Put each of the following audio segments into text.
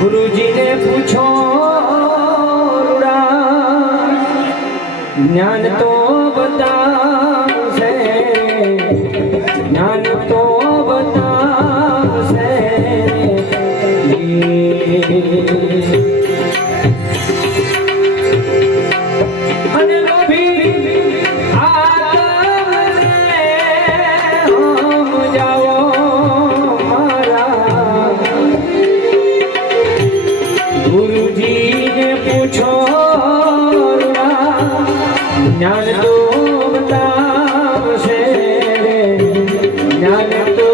गुरुजी ने पूछो ज्ञान तो बतावशे, ज्ञान तो बतावशे। અને લોભી આત્મને હો જાઓ મારા ગુરુજીને પૂછો ज्ञान तो बतावशे, ज्ञान तो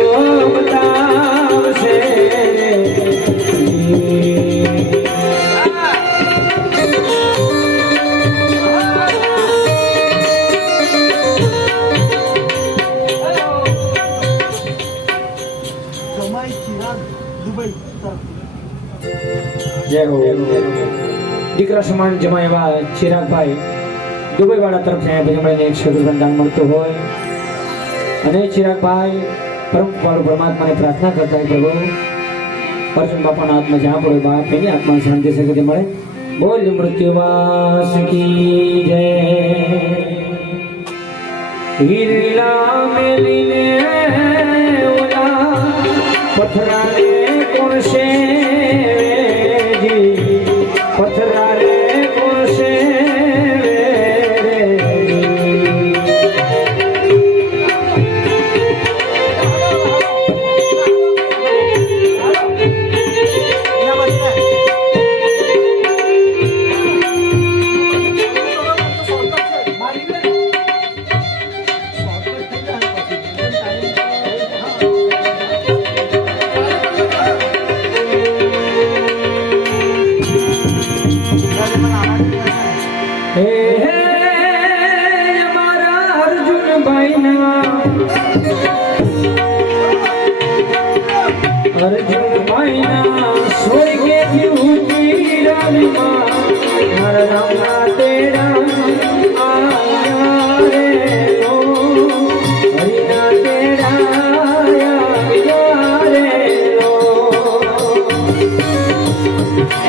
बतावशे। जय हो દીકરા સમાન જમાયવા ચિરાગભાઈ दुबई वाला तरफ से भजमड़े एक शेर दान મળતો હોય અને ચિરાગભાઈ પરમ પરમાત્મા ને પ્રાર્થના કરતા है प्रभु अर्जुन बापा ना आत्मा जहाँ पड़े बाप एनी आत्मा शांति से कदे મળે। बोल मृत्युवास की जय। हीरला मेलीने ओला पथरा ने कोण से जी, पथरा ने कोण से अर्जुन भाईना स्वर्गे थी ऊंची रानीमा मारा रामना तेरा आया रे लो, हरिना तेरा आया रे लो।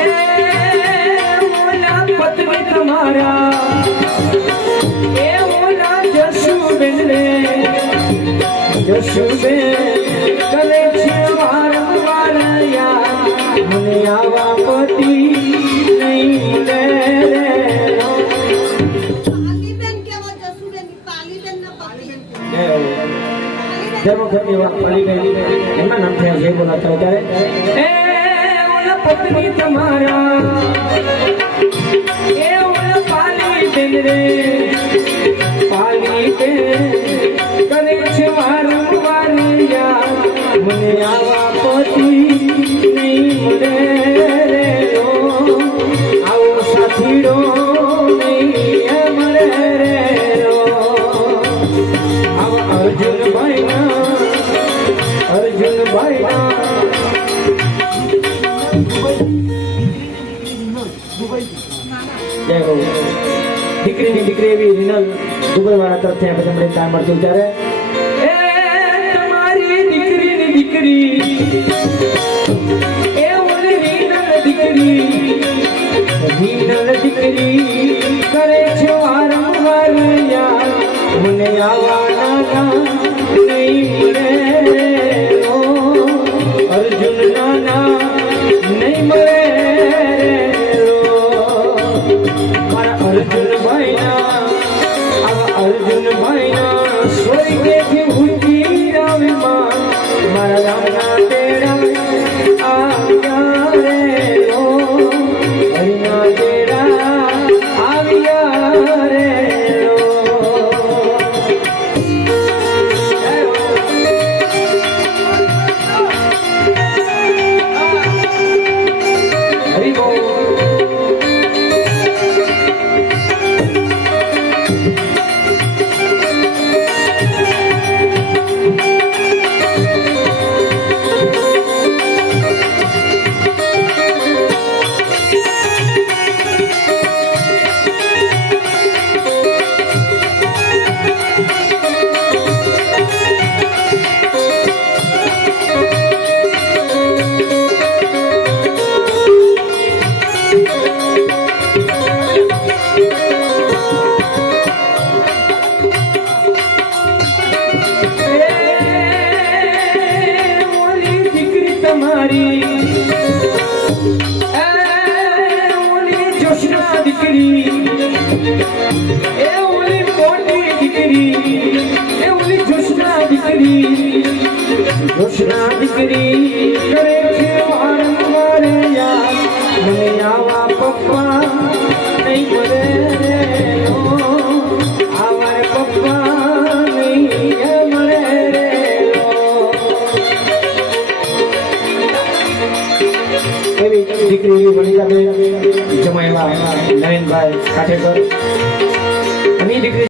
ए मोला पत्नी तुम्हारा ए मोला जशुबेन रे जशुबेन कले મને આવા પતિ નહીં મળે રે પાલીબેન કેવો જસુબેન પાલીબેન ના પતિ જેવો ઘરની વાત પાલીબેન એના નામ થયા જે બોલાતા ત્યારે એ ઓલા પત્ની તમારા એ ઓલા પાલીબેન રે પાલીબેન કરે છે વારંવાર યાદ મને આવા પતિ દીકરીની દીકરી એવી રિનલ દુબઈ વાળા તરફથી આપણે તમને કામ મળતું ત્યારે એ તમારી દીકરીની દીકરી એ ઓલી રિનલ દીકરી કરે છે વારંવાર યાદ મને આવા નહીં મળે ઓ અર્જુન નાના નહીં મળે अर्जुन भाईना स्वर्गे थी ऊंची राम मारा रामना तेरा મારી ઓલી જોશના દીકરી એ ઓલી મોટી દીકરી એ ઓલી જોશના દીકરી કરે છે વારંવાર યાદ મને આવા પપ્પા નહીં મળે રે આવા પપ્પા નહીં મળે રે એવી દીકરી વનિતાબેન જમાઈબા નવીનભાઈ કાઠેકર અને દીકરી